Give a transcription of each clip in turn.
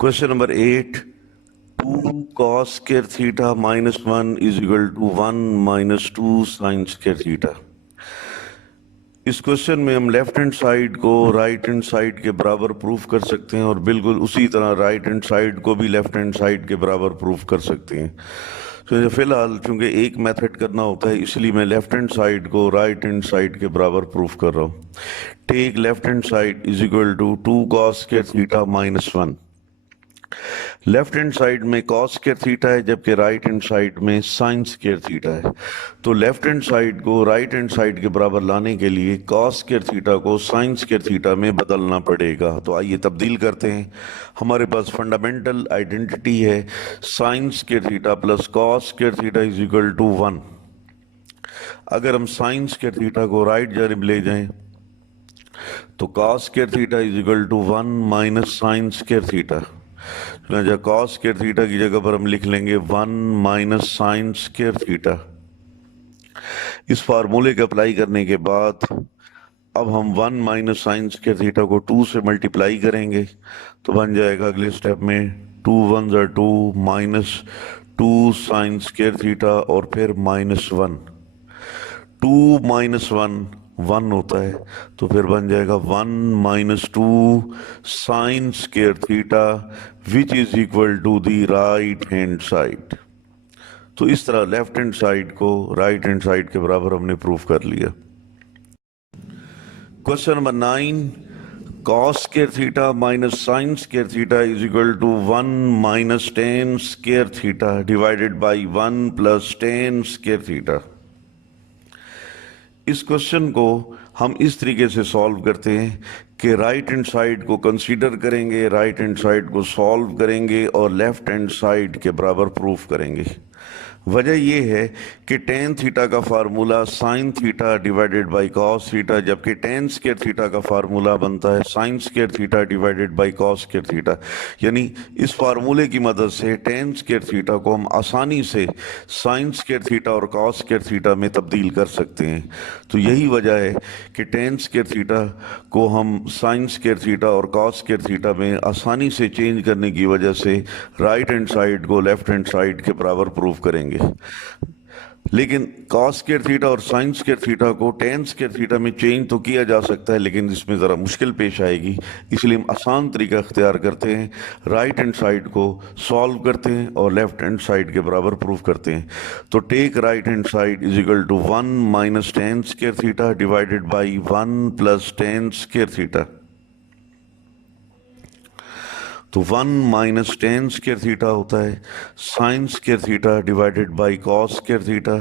Question number 8, 2 cos square theta minus 1 is equal to 1 minus 2 sin square theta। इस question में हम left hand side को right hand side के बराबर proof कर सकते हैं और बिल्कुल उसी तरह राइट हैंड साइड को भी लेफ्ट हैंड साइड के बराबर प्रूफ कर सकते हैं। तो फिलहाल चूंकि एक मेथड करना होता है इसलिए मैं लेफ्ट हैंड साइड को राइट हैंड साइड के बराबर प्रूफ कर रहा हूँ। Take left hand side is equal to 2 cos square theta minus 1। Left hand side में cos स्क्वायर थीटा है जबकि राइट हैंड साइड में sin स्क्वायर थीटा है। तो लेफ्ट हैंड साइड को राइट हैंड साइड के बराबर लाने के लिए cos स्क्वायर थीटा को sin स्क्वायर थीटा में बदलना पड़ेगा। तो आइए तब्दील करते हैं। हमारे पास फंडामेंटल आइडेंटिटी है sin square theta plus cos square theta is equal to 1। अगर हम sin स्क्वायर थीटा को राइट जानब ले जाएं तो cos square theta is equal to 1 minus sin square theta. cos square theta की जगह पर हम लिख लेंगे 1 माइनस साइन स्क्वायर थीटा। इस फार्मूले को अप्लाई करने के बाद अब हम 1 माइनस साइन स्क्वायर थीटा को 2 से मल्टीप्लाई करेंगे तो बन जाएगा अगले स्टेप में 2 1 are 2 minus 2 sine square theta और फिर माइनस 1। 2 माइनस 1 होता है तो फिर बन जाएगा 1 minus 2 sine square theta which is equal to the right hand side. तो इस तरह लेफ्ट हैंड साइड को राइट हैंड साइड के बराबर हमने प्रूफ कर लिया। Question number 9, cos square theta minus sine square theta is equal to 1 minus tan square theta divided by 1 plus tan square theta. इस क्वेश्चन को हम इस तरीके से सॉल्व करते हैं कि राइट हैंड साइड को कंसीडर करेंगे, राइट हैंड साइड को सॉल्व करेंगे और लेफ्ट हैंड साइड के बराबर प्रूफ करेंगे। वजह यह है कि टेन थीटा का formula sine theta divided by cos theta जबकि टेन स्क्वायर थीटा का फार्मूला बनता है sine square theta divided by cos square theta. यानी इस फार्मूले की मदद से टेन स्क्वायर थीटा को हम आसानी से साइन स्क्वायर थीटा और कॉस स्क्वायर थीटा में तब्दील कर सकते हैं। तो यही वजह है कि टेन स्क्वायर थीटा को हम साइन स्क्वायर थीटा और कॉस स्क्वायर थीटा में आसानी से चेंज करने की वजह से राइट हैंड साइड को लेफ्ट हैंड साइड के बराबर प्रूफ करेंगे। लेकिन cos स्क्वायर थीटा और sin स्क्वायर थीटा को tan स्क्वायर थीटा में चेंज तो किया जा सकता है लेकिन इसमें ज़रा मुश्किल पेश आएगी, इसलिए हम आसान तरीका इख्तियार करते हैं, राइट हैंड साइड को सॉल्व करते हैं और लेफ्ट हैंड साइड के बराबर प्रूफ करते हैं। तो take right hand side is equal to 1 minus tan square theta divided by 1 plus tan square theta. तो 1 माइनस टेन स्क्वायर थीटा होता है sine square theta divided by cos square theta.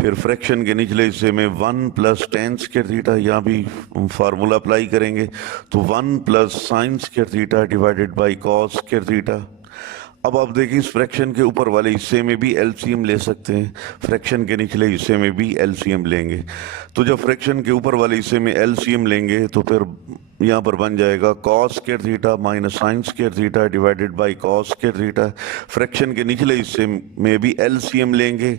फिर fraction के निचले हिस्से में 1 प्लस टेन स्क्वायर थीटा, यहाँ भी फार्मूला अप्लाई करेंगे तो 1 plus sine square theta divided by cos square theta. अब आप देखिए इस फ्रैक्शन के ऊपर वाले हिस्से में भी एलसीएम ले सकते हैं, फ्रैक्शन के निचले हिस्से में भी एलसीएम लेंगे। तो जब फ्रैक्शन के ऊपर वाले हिस्से में एलसीएम लेंगे तो फिर यहाँ पर बन जाएगा cos square theta minus sine square theta divided by cos square theta. Fraction के निचले हिस्से में भी एलसीएम लेंगे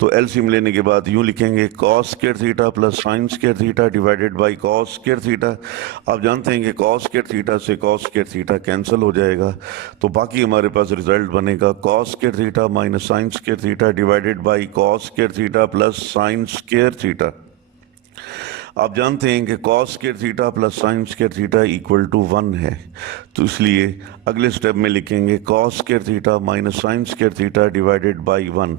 तो एलसीएम लेने के बाद यूँ लिखेंगे cos square theta plus sine square theta divided by cos square theta. आप जानते हैं कि cos स्क्वायर थीटा से cos स्क्वायर थीटा कैंसिल हो जाएगा तो बाकी हमारे पास रिजल्ट बनेगा cos square theta minus sine square theta divided by cos square theta plus sine square theta. आप जानते हैं कि cos square theta plus sine square theta equal to 1 है, तो इसलिए अगले स्टेप में लिखेंगे cos square theta minus sine square theta divided by 1।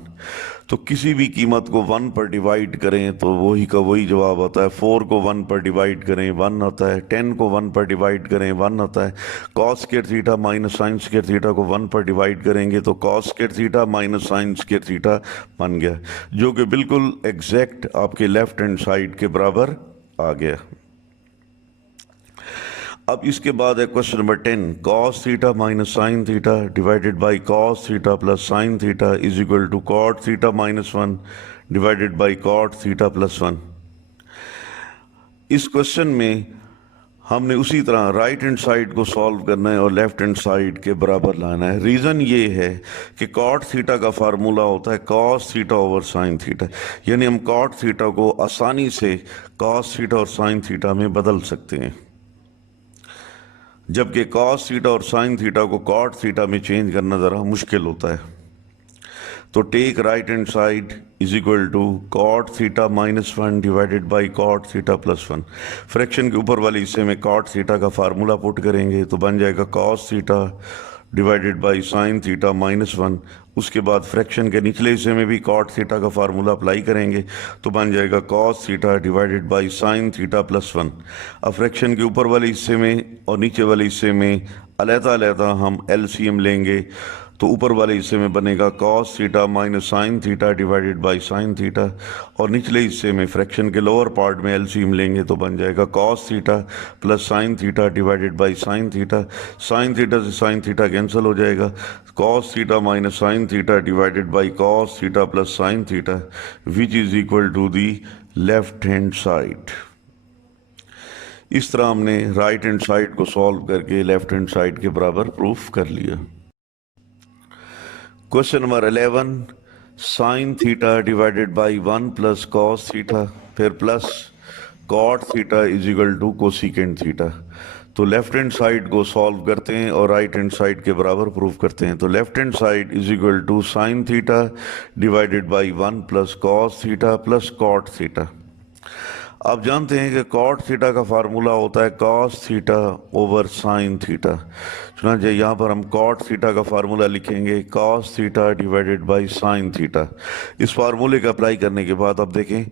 तो किसी भी कीमत को 1 पर डिवाइड करें तो वही का वही जवाब आता है। 4 को 1 पर डिवाइड करें 1 आता है, 10 को 1 पर डिवाइड करें 1 आता है। cos square theta minus sine square theta को 1 पर डिवाइड करेंगे तो cos square theta minus sine square theta बन गया, जो कि बिल्कुल एग्जैक्ट आपके लेफ्ट हैंड साइड के बराबर आ गया। अब इसके बाद है question number 10, cos theta minus sine theta divided by cos theta plus sine theta is equal to cot theta minus 1 divided by cot theta plus 1। इस क्वेश्चन में हमने उसी तरह राइट हैंड साइड को सॉल्व करना है और लेफ्ट हैंड साइड के बराबर लाना है। रीज़न ये है कि cot थीटा का फार्मूला होता है cos theta over sine theta, यानी हम cot थीटा को आसानी से cos थीटा और साइन थीटा में बदल सकते हैं। जबकि कॉस थीटा और साइन थीटा को कॉट थीटा में चेंज करना ज़रा मुश्किल होता है। तो take right hand side is equal to cot theta -1 divided by cot theta +1। Fraction के ऊपर वाले हिस्से में कॉट थीटा का फार्मूला पुट करेंगे तो बन जाएगा cos theta divided by sine theta -1। उसके बाद फ्रैक्शन के निचले हिस्से में भी कॉट थीटा का फार्मूला अप्लाई करेंगे तो बन जाएगा cos theta divided by sine theta +1। अब फ्रैक्शन के ऊपर वाले हिस्से में और नीचे वाले हिस्से में अलग-अलग हम एलसीएम लेंगे तो ऊपर वाले हिस्से में बनेगा cos theta minus sine theta divided by sine theta, और निचले हिस्से में फ्रैक्शन के लोअर पार्ट में एलसीएम लेंगे तो बन जाएगा cos theta plus sine theta divided by sine theta. Sine theta से साइन थीटा कैंसिल हो जाएगा, cos theta minus sine theta divided by cos theta plus sine theta which is equal to the left hand side. इस तरह हमने right hand side को solve करके left hand side के बराबर प्रूफ कर लिया। Question number 11, sine theta divided by 1 plus cos theta फिर plus cot theta is equal to cosecant theta. तो लेफ्ट हैंड साइड को सॉल्व करते हैं और राइट हैंड साइड के बराबर प्रूफ करते हैं। तो left hand side is equal to sine theta divided by 1 plus cos theta plus cot theta. आप जानते हैं कि कॉट थीटा का फार्मूला होता है cos theta over sine theta. चुनांचे यहाँ पर हम कॉट थीटा का फार्मूला लिखेंगे cos theta divided by sine theta. इस फार्मूले का अप्लाई करने के बाद आप देखें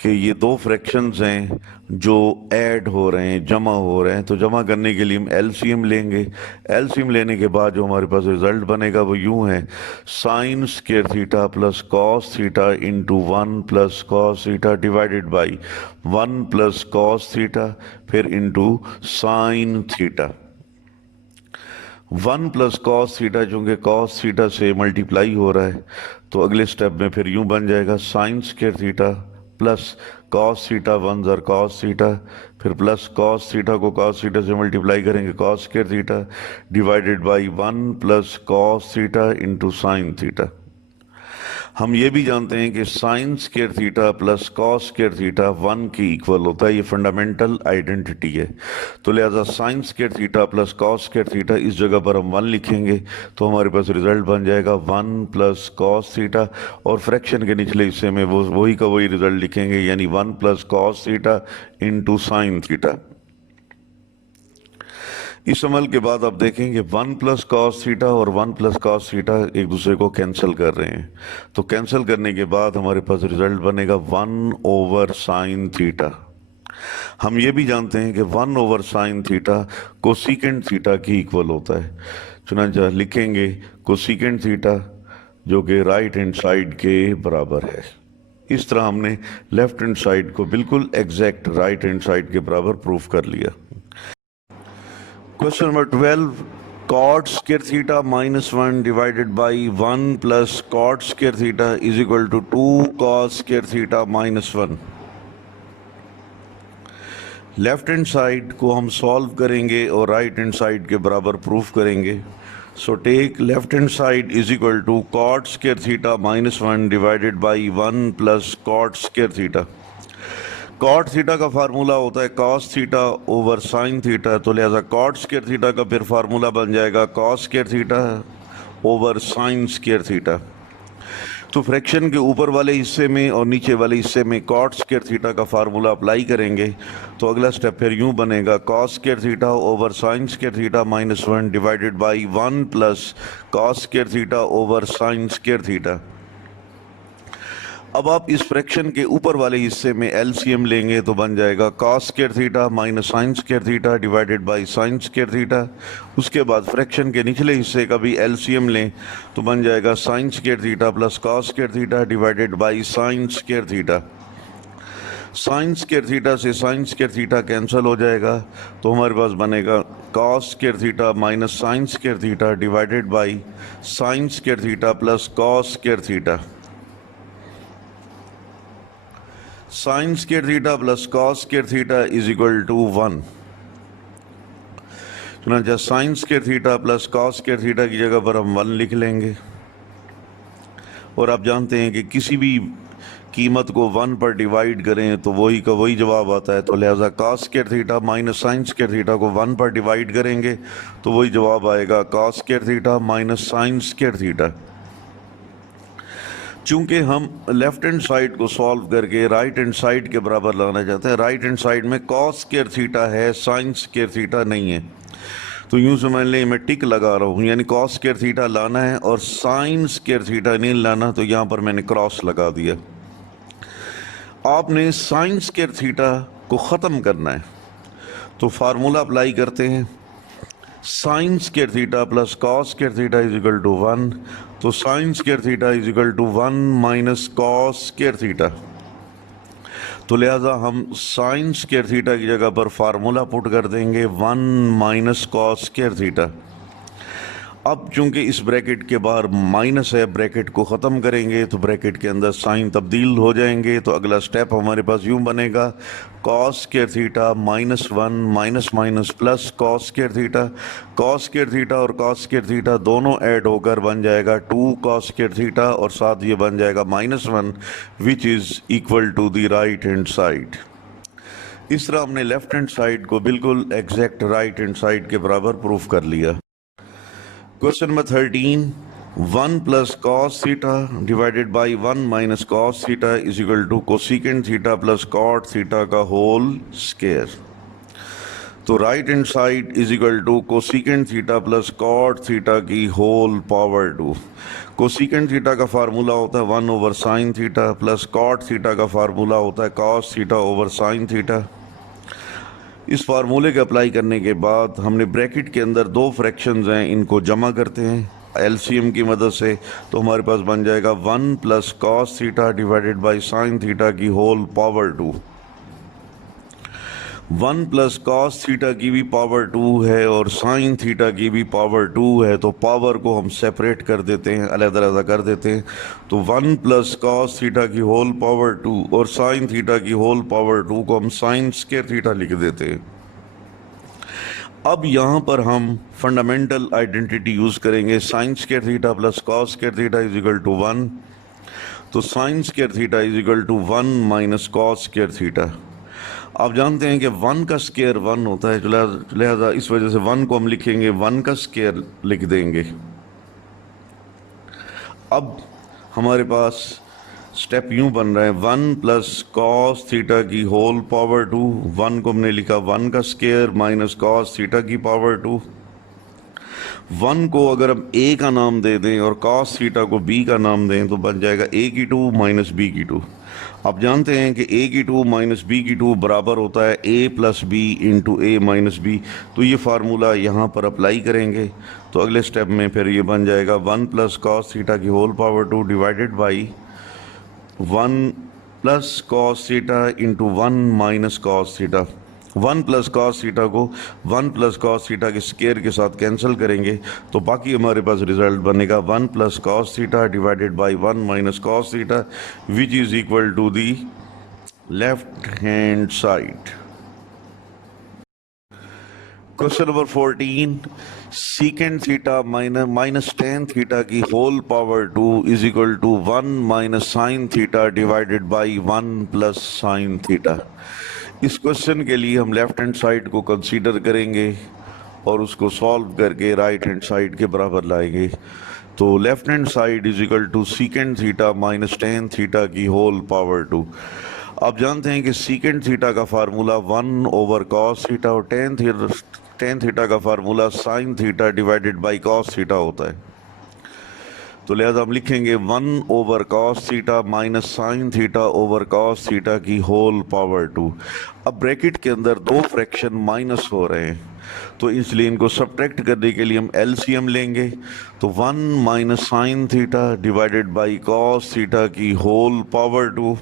कि ये दो फ्रैक्शंस हैं जो ऐड हो रहे हैं, जमा हो रहे हैं। तो जमा करने के लिए हम एलसीएम लेंगे। एलसीएम लेने के बाद जो हमारे पास रिजल्ट बनेगा वो यूं है, sine square theta plus cos theta into 1 plus cos theta divided by 1 plus cos theta फिर into sine theta. 1 plus cos theta चूंकि कॉस थीटा से मल्टीप्लाई हो रहा है तो अगले स्टेप में फिर यूं बन जाएगा sine square theta plus cos theta 1 ज़र कॉस थीटा फिर प्लस कॉस थीटा को कॉस थीटा से मल्टीप्लाई करेंगे cos square theta divided by 1 plus cos theta into sine theta. हम ये भी जानते हैं कि sine square theta plus cos square theta 1 के इक्वल होता है, ये फंडामेंटल आइडेंटिटी है। तो लिहाजा sign square theta plus cos square theta इस जगह पर हम 1 लिखेंगे तो हमारे पास रिजल्ट बन जाएगा 1 प्लस कॉस थीटा, और फ्रैक्शन के निचले हिस्से में वो वही का वही रिजल्ट लिखेंगे यानी 1 plus cos theta into sine theta. इस अमल के बाद आप देखेंगे 1 प्लस कॉस थीटा और 1 प्लस कॉस थीटा एक दूसरे को कैंसिल कर रहे हैं। तो कैंसिल करने के बाद हमारे पास रिजल्ट बनेगा 1 ओवर साइन थीटा। हम ये भी जानते हैं कि 1 over sine theta cosecant theta की इक्वल होता है। चुनांचे लिखेंगे कोसिकेंट थीटा जो कि राइट हैंड साइड के बराबर है। इस तरह हमने लेफ्ट हैंड साइड को बिल्कुल एग्जैक्ट राइट हैंड साइड के बराबर प्रूफ कर लिया। Question number 12, cot square theta minus 1 divided by 1 plus cot square theta is equal to 2 cos square theta minus 1। Left hand side को हम सॉल्व करेंगे और राइट हैंड साइड के बराबर प्रूफ करेंगे। So take left hand side is equal to cot square theta minus 1 divided by 1 plus cot square theta। Cot theta का formula होता है cos theta over sine theta, तो लिहाजा कॉट स्क्वायर थीटा का फिर फार्मूला बन जाएगा cos square theta over sign square theta. तो फ्रैक्शन के ऊपर वाले हिस्से में और नीचे वाले हिस्से में कॉट स्क्वायर थीटा का फार्मूला अप्लाई करेंगे तो अगला स्टेप फिर यूं बनेगा cos square theta over sign square theta minus 1 divided by 1 plus cos square theta over sign square theta. अब आप इस फ्रैक्शन के ऊपर वाले हिस्से में एलसीएम लेंगे तो बन जाएगा cos square theta minus sine square theta divided by sine square theta. उसके बाद फ्रैक्शन के निचले हिस्से का भी एलसीएम लें तो बन जाएगा sine square theta plus cos square theta divided by sine square theta. Sine square theta से साइन स्क्वायर थीटा कैंसिल हो जाएगा तो हमारे पास बनेगा cos square theta minus sine square theta divided by sine square theta plus cos square theta. Sine square theta plus cos square theta is equal to 1। चुनांचे sine square theta plus cos square theta की जगह पर हम 1 लिख लेंगे। और आप जानते हैं कि कीमत को 1 पर डिवाइड करें तो वही का वही जवाब आता है। तो लिहाजा cos square theta minus sine square theta को 1 पर डिवाइड करेंगे तो वही जवाब आएगा cos square theta minus sine square theta. चूंकि हम लेफ्ट हैंड साइड को सॉल्व करके राइट हैंड साइड के बराबर लाना चाहते हैं, राइट हैंड साइड में cos स्क्वायर थीटा है, साइन स्क्वायर थीटा नहीं है, तो यूं समझ लें मैं टिक लगा रहा हूं, यानी cos स्क्वायर थीटा लाना है और साइन स्क्वायर थीटा नहीं लाना, तो यहां पर मैंने क्रॉस लगा दिया। आपने साइन स्क्वायर थीटा को ख़त्म करना है तो फार्मूला अप्लाई करते हैं, sine square theta plus cos square theta is equal to 1, तो sine square theta is equal to 1 minus cos square theta. तो लिहाजा हम साइन स्क्वायर थीटा की जगह पर फार्मूला पुट कर देंगे 1 माइनस cos स्क्वायर थीटा। अब चूंकि इस ब्रैकेट के बाहर माइनस है, ब्रैकेट को ख़त्म करेंगे तो ब्रैकेट के अंदर साइन तब्दील हो जाएंगे। तो अगला स्टेप हमारे पास यूं बनेगा cos square theta minus 1 minus minus plus cos square theta. cos square theta और cos स्क्वायर थीटा दोनों ऐड होकर बन जाएगा 2 cos स्क्वायर थीटा और साथ ये बन जाएगा -1 which is equal to the right hand side. इस तरह हमने लेफ्ट हैंड साइड को बिल्कुल एग्जैक्ट राइट हैंड साइड के बराबर प्रूफ कर लिया। Question number 13, 1 plus cos theta divided by 1 minus cos theta is equal to cosecant theta plus cot theta का होल स्क्वायर। तो right hand side is equal to cosecant theta plus cot theta की whole power 2। Cosecant theta का formula होता है 1 over sine theta plus cot theta का formula होता है cos theta over sine theta. इस फार्मूले के अप्लाई करने के बाद हमने ब्रैकेट के अंदर दो फ्रैक्शंस हैं, इनको जमा करते हैं एलसीएम की मदद से, तो हमारे पास बन जाएगा 1 plus cos theta divided by sine theta की whole power 2। 1 plus cos theta की भी पावर 2 है और साइन थीटा की भी पावर 2 है, तो पावर को हम सेपरेट कर देते हैं, अलग-अलग कर देते हैं। तो 1 प्लस cos थीटा की होल पावर 2 और साइन थीटा की होल पावर 2 को हम साइन स्क्वायर थीटा लिख देते हैं। अब यहाँ पर हम फंडामेंटल आइडेंटिटी यूज़ करेंगे, sine square theta plus cos square theta is equal to 1, तो sine square theta is equal to 1 minus cos square theta. आप जानते हैं कि 1 का स्क्वायर 1 होता है, लिहाजा इस वजह से 1 को हम लिखेंगे 1 का स्क्वायर लिख देंगे। अब हमारे पास स्टेप यूं बन रहा है 1 प्लस cos थीटा की होल पावर 2, 1 को हमने लिखा 1 का स्क्वायर माइनस cos थीटा की पावर 2। 1 को अगर हम a का नाम दे दें और cos थीटा को b का नाम दें तो बन जाएगा a की 2 माइनस b की 2। आप जानते हैं कि a की 2 माइनस b की 2 बराबर होता है a plus B into a minus B, तो ये फार्मूला यहाँ पर अप्लाई करेंगे तो अगले स्टेप में फिर ये बन जाएगा 1 प्लस cos थीटा की whole power 2 divided by 1 plus cos theta into 1 minus cos theta. 1 plus cos theta को 1 प्लस cos थीटा के स्क्वायर के साथ कैंसिल करेंगे तो बाकी हमारे पास रिजल्ट बनेगा 1 plus cos theta divided by 1 minus cos theta which is equal to the left hand side. Question number 14, secant theta minus tan theta की whole power 2 is equal to 1 minus sine theta divided by 1 plus sine theta. इस question के लिए हम left hand side को consider करेंगे और उसको solve करके राइट हैंड साइड के बराबर लाएंगे। तो left hand side is equal to secant theta minus tan theta की होल पावर 2। आप जानते हैं कि सीकेंट थीटा का फार्मूला 1 ओवर cos थीटा और टेन थीटा का formula sine theta divided by cos theta होता है। तो लिहाजा हम लिखेंगे 1 over cos theta minus sine theta over cos theta की होल पावर 2। अब ब्रैकेट के अंदर दो फ्रैक्शन माइनस हो रहे हैं तो इसलिए इनको सब्ट्रैक्ट करने के लिए हम एलसीएम लेंगे। तो 1 minus sine theta divided by cos theta की whole power 2।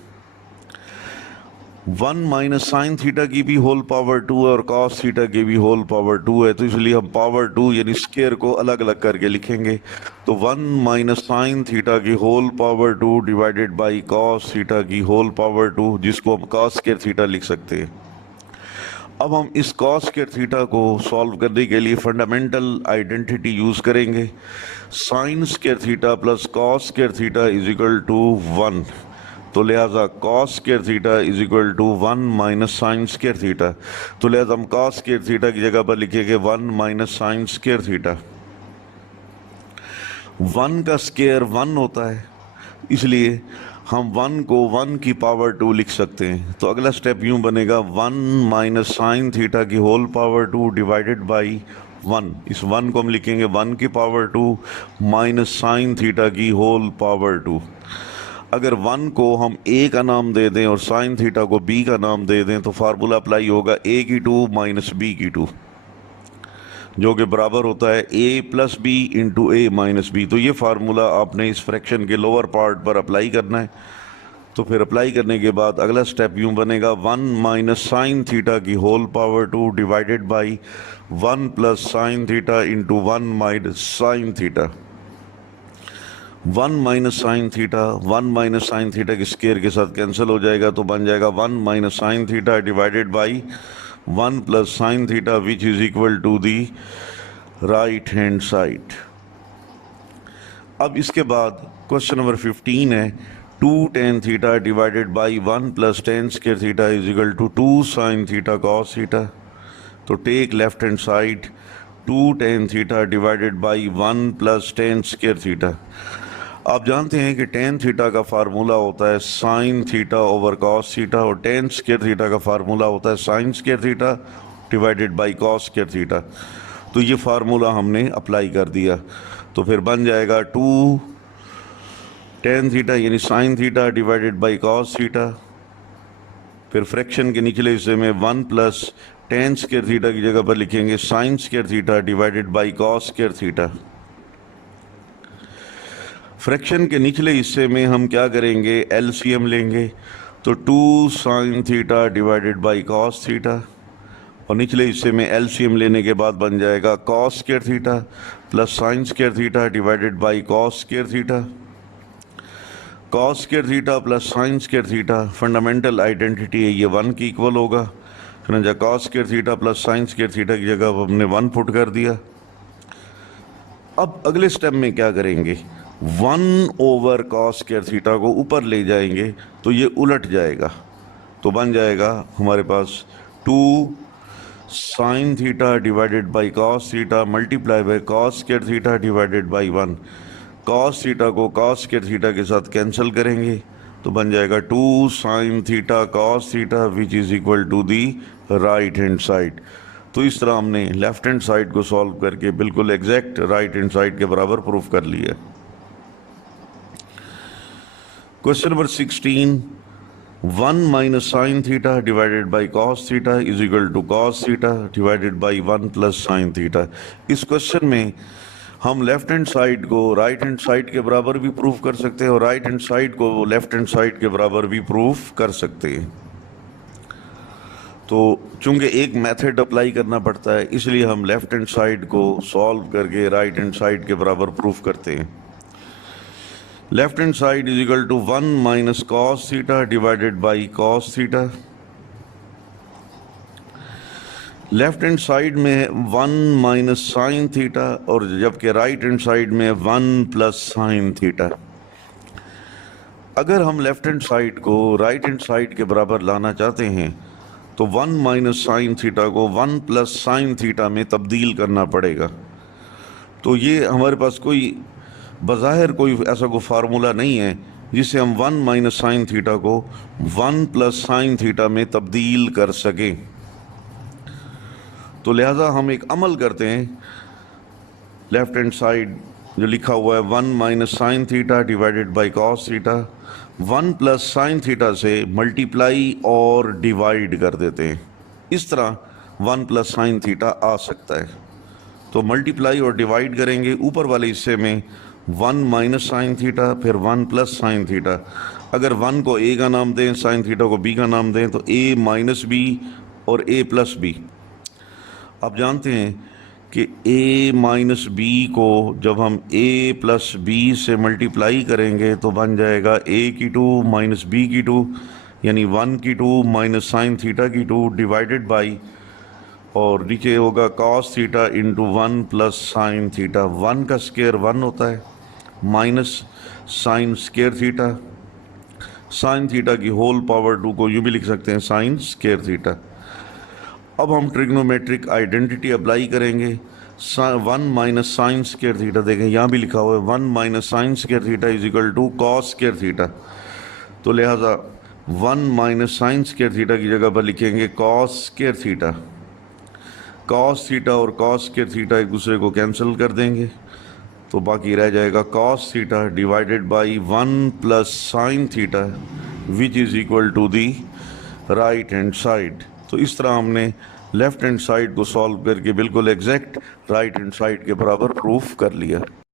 1 minus sine theta की भी होल पावर 2 और cos थीटा की भी होल पावर 2 है, तो इसलिए हम पावर 2 यानी स्क्वायर को अलग अलग करके लिखेंगे। तो 1 माइनस साइन थीटा की whole power 2 divided by cos theta की होल पावर 2, जिसको हम cos स्क्वायर थीटा लिख सकते हैं। अब हम इस cos स्क्वायर थीटा को सॉल्व करने के लिए फंडामेंटल आइडेंटिटी यूज़ करेंगे। Sine square theta plus cos square theta is equal to 1। तो लिहाजा cos square theta is equal to 1 minus sine square theta. तो लिहाजा हम कॉस स्क्वायर थीटा की जगह पर लिखेंगे 1 माइनस साइन स्क्वायर थीटा। 1 का स्क्वायर 1 होता है, इसलिए हम 1 को 1 की पावर 2 लिख सकते हैं। तो अगला स्टेप यूं बनेगा 1 माइनस साइन थीटा की होल पावर 2 डिवाइडेड बाई 1। इस 1 को हम लिखेंगे 1 की पावर 2 माइनस साइन थीटा की होल पावर 2। अगर 1 को हम a का नाम दे दें और साइन थीटा को b का नाम दे दें तो फार्मूला अप्लाई होगा a की 2 माइनस b की 2, जो कि बराबर होता है a plus B into a minus B. तो ये फार्मूला आपने इस फ्रैक्शन के लोअर पार्ट पर अप्लाई करना है। तो फिर अप्लाई करने के बाद अगला स्टेप यूं बनेगा 1 माइनस साइन थीटा की whole power 2 divided by 1 plus sine theta into 1 minus sine theta. 1 minus sine theta 1 minus sine theta के स्क्वायर के साथ कैंसिल हो जाएगा, तो बन जाएगा 1 minus sine theta divided by 1 plus sine theta which is equal to the right hand side. अब इसके बाद क्वेश्चन नंबर 15 है 2 tan theta divided by 1 plus tan square theta is equal to 2 sine theta cos theta. तो take left hand side 2 tan theta divided by 1 plus tan square theta. आप जानते हैं कि tan theta का formula होता है sign theta over cos theta और tan square theta का फार्मूला होता है sine square theta divided by cos square theta. तो ये फार्मूला हमने अप्लाई कर दिया, तो फिर बन जाएगा 2 tan थीटा यानी sign theta divided by cos theta. फिर फ्रैक्शन के निचले हिस्से में 1 प्लस tan स्क्वायर थीटा की जगह पर लिखेंगे sign square theta divided by cos square theta. Fraction के निचले हिस्से में हम क्या करेंगे, एलसीएम लेंगे। तो 2 sine theta divided by cos theta और निचले हिस्से में एलसीएम लेने के बाद बन जाएगा cos square theta plus sine square theta divided by cos square theta. Cos square theta plus sine square theta fundamental identity है, ये 1 की इक्वल होगा। समझा, cos square theta plus sine square theta की जगह हमने 1 पुट कर दिया। अब अगले स्टेप में क्या करेंगे, 1 ओवर कॉस स्क्वायर थीटा को ऊपर ले जाएंगे तो ये उलट जाएगा। तो बन जाएगा हमारे पास 2 sine theta divided by cos theta multiply by cos square theta divided by 1। Cos theta को कॉस स्क्वायर थीटा के साथ कैंसिल करेंगे तो बन जाएगा 2 sine theta cos theta which is equal to the right hand side. तो इस तरह हमने लेफ्ट हैंड साइड को सॉल्व करके बिल्कुल एग्जैक्ट राइट हैंड साइड के बराबर प्रूफ कर लिया। Question number 16 1 minus sine theta divided by cos theta is equal to cos theta divided by 1 plus sine theta. इस क्वेश्चन में हम लेफ्ट हैंड साइड को राइट हैंड साइड के बराबर भी प्रूफ कर सकते हैं और राइट हैंड साइड को लेफ्ट हैंड साइड के बराबर भी प्रूफ कर सकते हैं। तो चूंकि एक मेथड अप्लाई करना पड़ता है इसलिए हम लेफ्ट हैंड साइड को सॉल्व करके राइट हैंड साइड के बराबर प्रूफ करते हैं। Left hand side is equal to 1 minus cos theta divided by cos theta. Left hand side में 1 माइनस साइन थीटा और जबकि राइट हैंड साइड में 1 प्लस साइन थीटा। अगर हम लेफ्ट हैंड साइड को राइट हैंड साइड के बराबर लाना चाहते हैं तो 1 माइनस साइन थीटा को 1 प्लस साइन थीटा में तब्दील करना पड़ेगा। तो ये हमारे पास कोई बज़ाहिर कोई ऐसा कोई फार्मूला नहीं है जिससे हम 1 माइनस साइन थीटा को 1 प्लस साइन थीटा में तब्दील कर सकें। तो लिहाजा हम एक अमल करते हैं, लेफ्ट हैंड साइड जो लिखा हुआ है 1 minus sine theta divided by cos theta 1 plus sine theta से मल्टीप्लाई और डिवाइड कर देते हैं। इस तरह 1 प्लस साइन थीटा आ सकता है। तो मल्टीप्लाई और डिवाइड करेंगे, ऊपर वाले हिस्से में 1 माइनस साइन थीटा फिर 1 प्लस साइन थीटा। अगर 1 को a का नाम दें, साइन थीटा को b का नाम दें तो a माइनस b और a प्लस b। आप जानते हैं कि a माइनस b को जब हम a प्लस b से मल्टीप्लाई करेंगे तो बन जाएगा a की 2 माइनस b की 2 यानी 1 की 2 माइनस साइन थीटा की 2 डिवाइडेड बाई और नीचे होगा cos theta into 1 plus sine theta. 1 का स्क्वायर 1 होता है minus sine square theta sine theta की होल पावर 2 को यूं भी लिख सकते हैं साइन स्क्वायर थीटा। अब हम ट्रिग्नोमेट्रिक आइडेंटिटी अप्लाई करेंगे। 1 माइनस साइन स्क्वायर थीटा, देखें यहाँ भी लिखा हुआ है 1 minus sine square theta is equal to cos square theta. तो लिहाजा 1 माइनस साइन स्क्वायर थीटा की जगह पर लिखेंगे cos square theta. Cos theta और कॉस स्क्वायर थीटा एक दूसरे को कैंसिल कर देंगे, तो बाकी रह जाएगा cos theta divided by 1 plus sine theta which is equal to the right hand side. तो इस तरह हमने लेफ्ट हैंड साइड को सॉल्व करके बिल्कुल एग्जैक्ट राइट हैंड साइड के बराबर प्रूफ कर लिया।